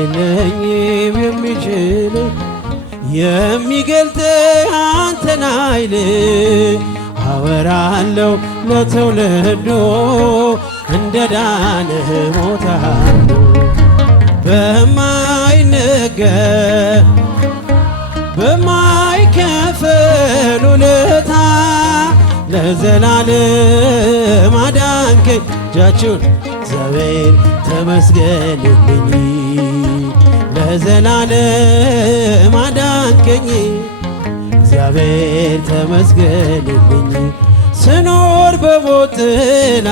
የለኝም የሚችል የሚገልጥ አንተን ኃይል አወራለሁ ለትውልዱ እንደ ዳንህ ሞታለሁ በማይነገር በማይከፈል ውለታ ለዘላለም አዳንከኝ። እጃችሁን እግዚአብሔር ተመስገንልኝ ለዘላለም አዳንከኝ እግዚአብሔር ተመስገንልኝ። ስኖር በሞት ጥላ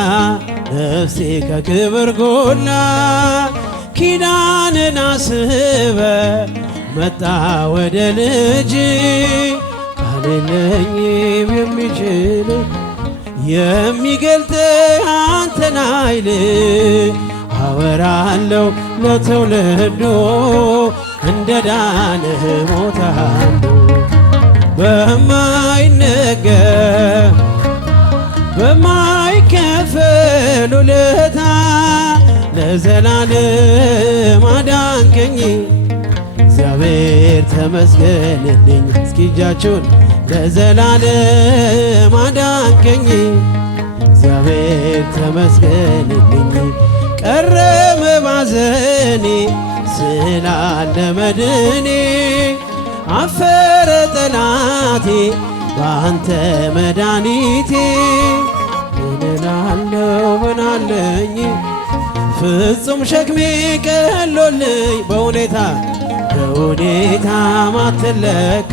ነፍሴ ከክብር ጎላ ኪዳንን አስበ መጣ ወደ ልጅ ቃል የለኝም የሚችል የሚገልጥ አንተን ኃይል አወራለሁ ለትውልዱ እንደ ዳንህ ሞታለሁ በማይነገር በማይከፈል ውለታ ለዘላለም አዳንከኝ እግዚአብሔር ተመስገንልኝ። እስኪ እጃችሁን ለዘላለም አዳንከኝ እግዚአብሔር ተመስገንልኝ። ቀረ መባዘኔ ስላለ መድኔ አፈረ ጠላቴ በአንተ መድኃኒቴ ምን እላለሁ ምን አለኝ ፍጹም ሸክሜ ቀሎልኝ በሁኔታ ማትለካ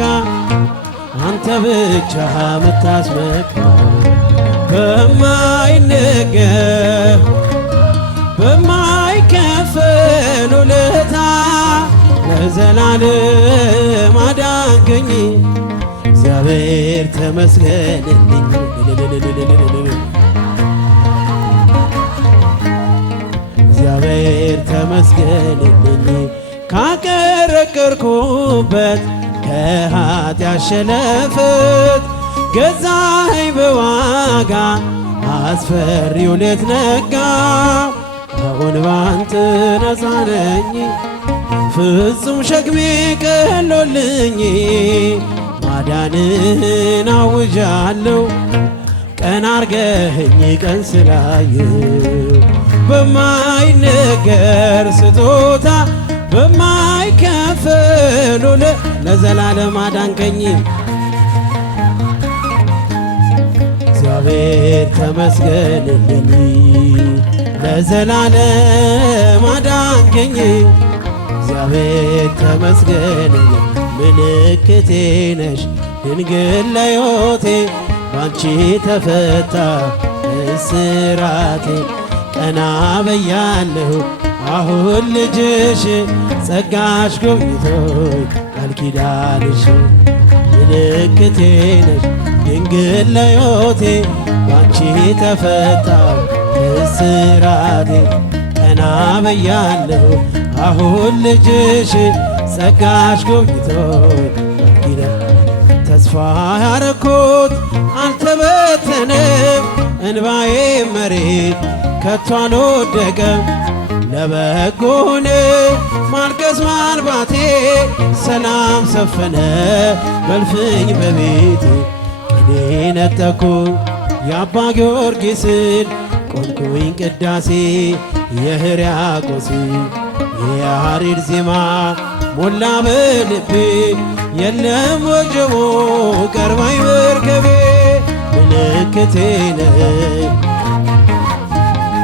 አንተ ብቻ ምታስመካ በማይነገር በማይከፈል ውለታ ለዘላለም አዳንከኝ እግዚአብሔር ተመስገንልኝ እግዚአብሔር ተመስገንልኝ። ካቀረቀርኩበት ከኃጢአት ሸለፈት ገዛኸኝ በዋጋ አስፈሪው ሌት ነጋ አሁን ባንተ ነፃ ነኝ ፍጹም ሸክሜ ቀሎልኝ ማዳንን አውጃለሁ ቀን አርገኸኝ ቀን ስላየው በማይነገር ስጦታ በማይከፈል ለዘላለም አዳንከኝ እግዚአብሔር ተመስገንልኝ ለዘላለም አዳንከኝ እግዚአብሔር ተመስገንልኝ። ምልክቴ ነሽ ድንግል ለሕይወቴ ባንቺ ተፈታ እስራቴ ቀና በያለሁ አሁን ልጅሽ ጸጋሽ ጎብኝቶኝ ቃል ኪዳንሽ ምልክቴ ነሽ ድንግል ለሕይወቴ ባንቺ ተፈታ እስራቴ ቀና በያለሁ አሁን ልጅሽ ጸጋሽ ጎብኝቶኝ ቃል ኪዳን ተስፋ ያረኩት አልተበተነም እንባዬ መሬት ከቶ አልወደቀም ለበጎ ሆነ ማልቀስ ማልባቴ ሰላም ሰፈነ በልፍኝ በቤቴ ቅኔ ነጠኩኝ የአባ ጊዮርጊስን ቆምኩኝ ቅዳሴ የሕርያቆስ የያሬድ ዜማ ሞላ በልቤ የለም ወጀቦ ቀርባኝ መርከቤ ምልክቴ ነሽ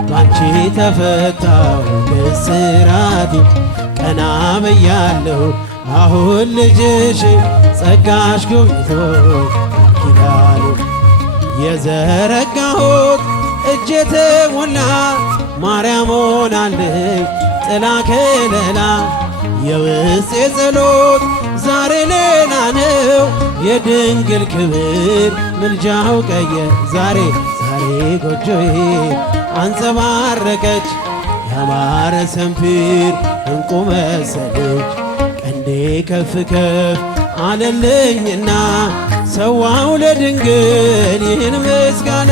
ባንቺ ተፈታሁ ከእስራቴ ቀና ብያለሁ አሁን ልጅሽ ጸጋሽ ጎብኝቶኝ ኪዳኑ የዘረጋሁት እጄ ተሞላ ማርያም ሆናለች ጥላ ከለላ የውስጤ ጸሎት ዛሬ ሌላ ነው የድንግል ክብር ምልጃው ቀየ ዛሬ ጎጆዬ አንጸባረቀች ያማረ ሰንፒር እንቁ መሰለች ቀንዴ ከፍ ከፍ አለልኝና ሰዋው ለድንግል ይህን ምስጋና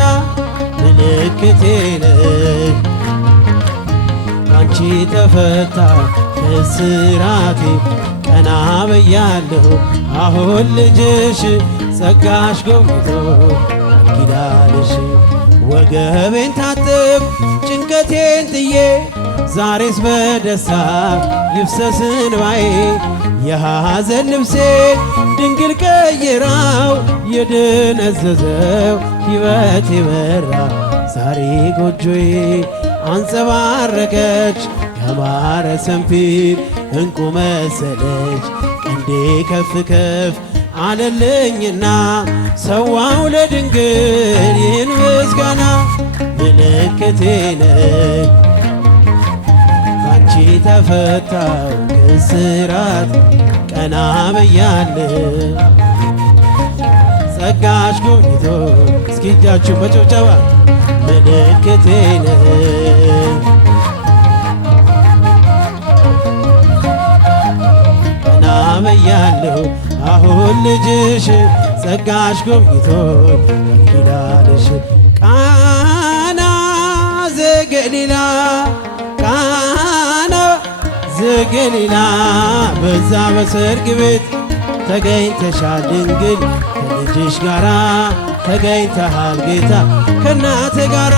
ምልክቴ ነሽ ባንቺ ተፈታ ከስራቴ ቀና ብያለሁ አሁን ልጅሽ ጸጋሽ ጎብኝቶ ኪዳንሽ ወገቤን ታጥቅ ጭንቀቴን ጥዬ ዛሬስ በደስታ ይፍሰስ እንባዬ የሐዘን ልብሴ ድንግል ቀይራው የደነዘዘው ሕይወቴ በራ ዛሬ ጎጆዬ አንጸባረቀች ያማረ ሰንፔር እንቁ መሰለች ቀንዴ ከፍ ከፍ አለልኝና ሰዋው ለድንግል ይህን ምስጋና ምልክቴ ነሽ ባንቺ ተፈታው ከስራት ቀና ብያለሁ ጸጋሽ ጎብኝቶ እስኪ እጃችሁ በጭብጨባ ምልክቴ ነሽ ቀና ብያለሁ አሁን ልጅሽ ጸጋሽ ጎብኝቶ ኪዳንሽ ቃና ዘገሊላ ቃና ዘገሊላ በዛ በሰርግ ቤት ተገኝተሻል ድንግል ከልጅሽ ጋራ ተገኝተሃል ጌታ ከእናተ ጋራ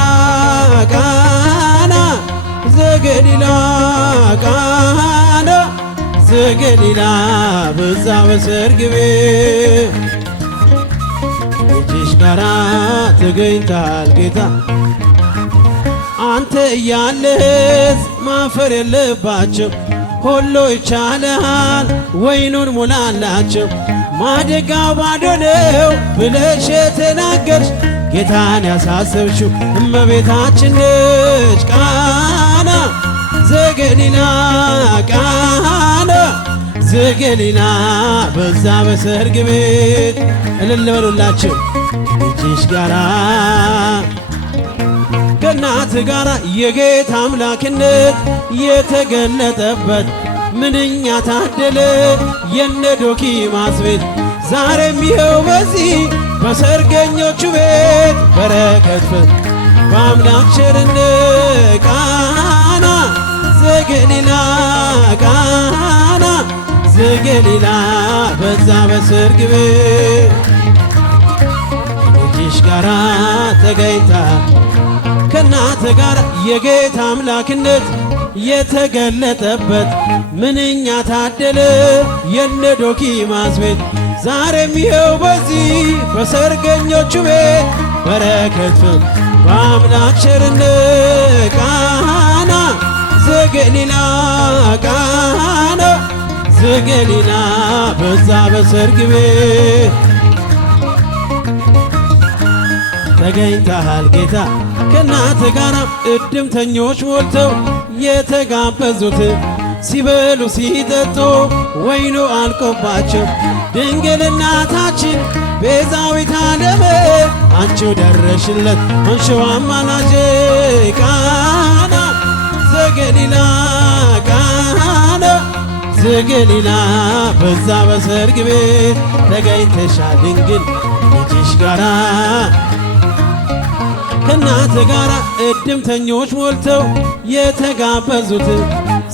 ቃና ዘገሊላ ቃና ዘገሊላ በዛ በሰርግ ቤት ልጅሽ ጋራ ተገኝተሃል ጌታ አንተ እያለህስ ማፈር የለባቸው ሁሉ ይቻልሃል ወይኑን ሙላላቸው ማደጋው ባዶ ነው ብለሽ የተናገርሽ ጌታን ያሳሰብሽው እመቤታችን ነች ቃና ዘገሊላ ቃና ዘገሊላ በዛ በሰርግ ቤት እልል በሉላችሁ ልጅሽ ጋራ ከእናት ጋራ የጌታ አምላክነት የተገለጠበት ምንኛ ታደለ የነ ዶኪማስ ቤት ዛሬም ይኸው በዚህ በሰርገኞቹ ቤት በረከት በአምላክ ቸርነት ቃና ዘገሊላ ቃና ዘገሊላ በዛ በሰርግ ቤት ልጅሽ ጋራ ተገኝታ ከእናት ጋር የጌታ አምላክነት የተገለጠበት ምንኛ ታደለ የነ ዶኪማስ ቤት ዛሬም ይኸው በዚህ በሰርገኞቹ ቤት በረከት በአምላክ ቸርነት ቃና ዘገሊላ ቃና ዘገሊላ በዛ በሰርግ ቤት ተገኝተሃል ጌታ ከእናት ጋራ እድምተኞች ሞልተው የተጋበዙት ሲበሉ ሲጠጡ ወይኑ አልቆባቸው ድንግል እናታችን ቤዛዊት ዓለም አንቺው ደረሽለት አንቺው አማላጅ ቃና ዘገሊላ ቃና ዘገሊላ በዛ በሰርግ ቤት ተገኝተሻል ድንግል ልጅሽ ጋራ ከእናት ጋራ እድምተኞች ሞልተው የተጋበዙት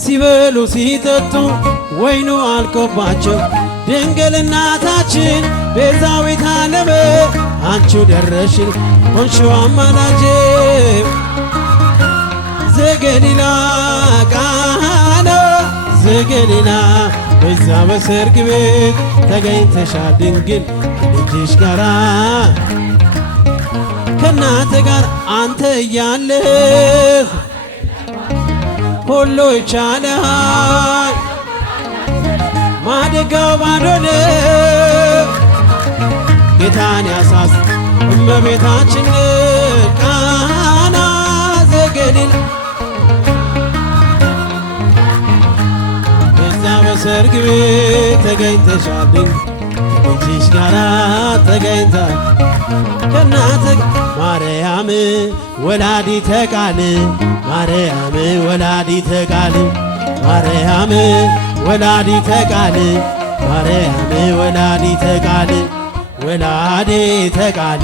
ሲበሉ ሲጠጡ ወይኑ አልቆባቸው ድንግል እናታችን ቤዛዊት ዓለም አንቺው ደረሽል ሆንሽው አማላጄ ዘገሊላ ቃና ዘገሊላ በዛ በሰርግ ቤት ተገኝተሻል ድንግል ልጅሽ ጋራ ከእናት ጋር አንተ እያለህ ሁሉ ይቻልሃል ማደጋው ባዶ ነው ጌታን ያሳስ እመቤታችን ቃና ዘገሊላ በዛ በሰርግ ቤት ተገኝተሻል ልጅሽ ጋራ ተገኝታ ከእናት ማርያም ወላዲተ ቃል ማርያም ወላዲተ ቃል ማርያም ወላዲተ ቃል ማርያም ወላዲተ ቃል ወላዲተ ቃል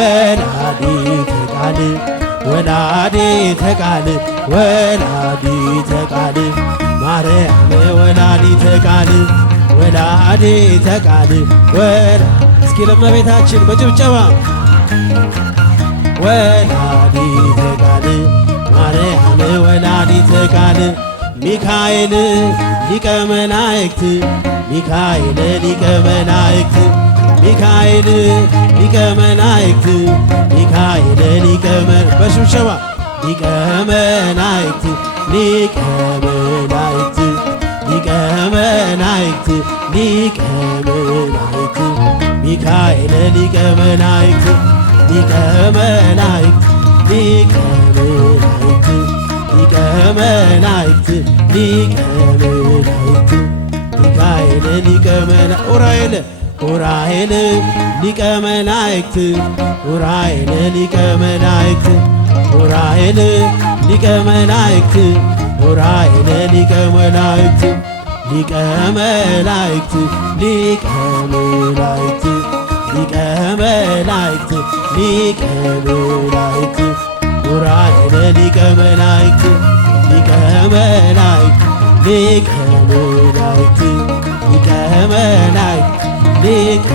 ወላዲተ ቃል ወላዲተ ቃል ወላዲተ ቃል ማርያም ቃል ወላዲተ ቃል እስኪ ለእመቤታችን በጭብጨባ ወላዲተ ቃል ማርያም ወላዲተ ቃል ሚካኤል ሊቀ መላእክት ሚካኤል ሊቀ መላእክት ሚካኤል ሊቀ መላእክት ሚካኤል ሊቀ በሽብሸባ ሊቀ መላእክት ሊቀ መላእክት ሊቀ መላእክት ሊቀ መላእክት ሚካኤል ሊቀ መላእክት ሊቀ መላእክት ሊቀ መላእክት ሊቀ መላእክት ሊቀ መላእክት ሚካኤል ሊቀ መላእክት ኡራኤል ኡራኤል ሊቀ መላእክት ኡራኤል ሊቀ መላእክት ኡራኤል ሊቀ መላእክት ኡራኤል ሊቀ መላእክት ሊቀ መላእክት ሊቀ መላእክት ሊቀ መላእክት ሊቀ መላእክት ኡራኤል ሊቀ መላእክት ሊቀ መላእክት ሊቀ መላእክት ሊቀ መላእክት ሊቀ